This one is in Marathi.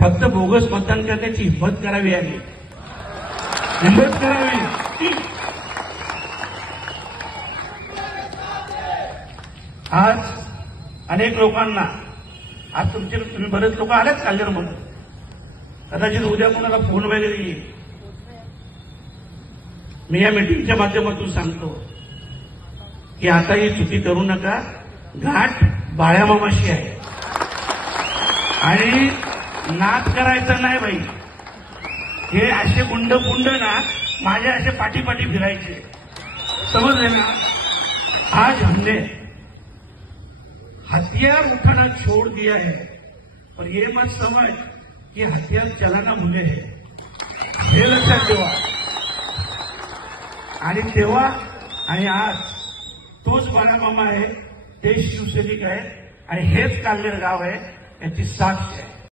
फक्त बोगस मतदान करण्याची हिंमत करावी आहे, हिंमत करावी। आज अनेक लोकांना, आज तुम्ही बरेच लोक आलेच काल्हेरमध्ये, कदाचित उद्या कोणाला फोन वगैरे येईल। मी या मीटिंगच्या माध्यमातून सांगतो की आता ही चुकी करू नका। घाट बाळ्यामामाशी आहे आणि नाद करायचा नाही बाई। हे असे गुंड ना माझ्या असे पाठी फिरायचे, समजले ना। आज हमने हथियार उठाना छोड़ दिया है, पर ये मत समझ कि हथियार चलाना भूले है, हे लक्षात ठेवा। आणि तेव्हा आणि आज तोच बाळामामा आहे, तेच शिवसैनिक आहे आणि हेच काल्हेर गाव आहे, याची साक्ष आहे।